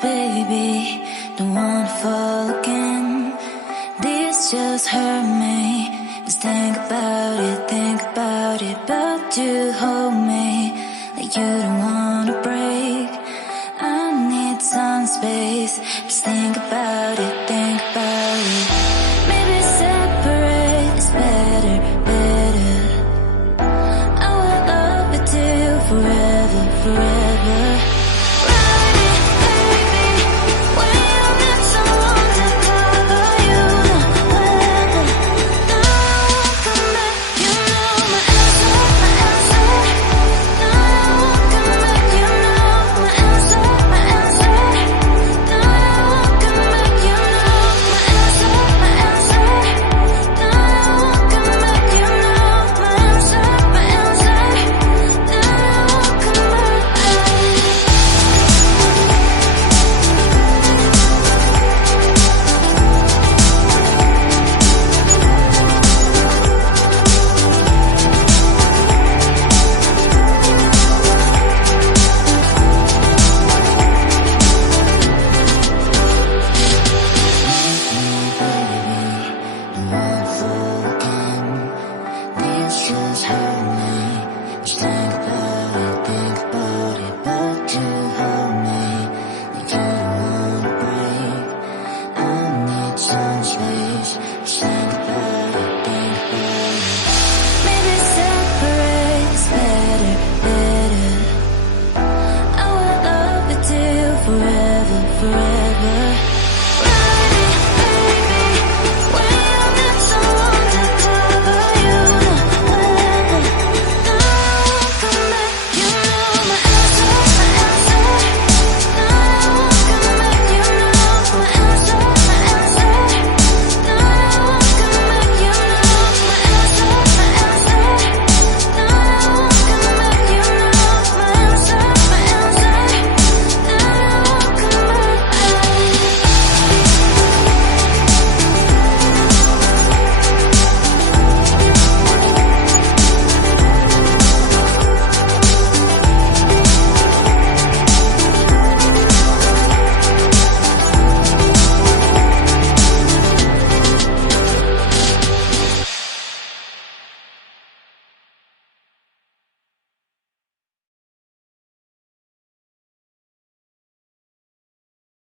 baby, don't wanna fall again. This just hurt me. Just think about it. But you hold me like you don't wanna break. I need some space. Just think about it.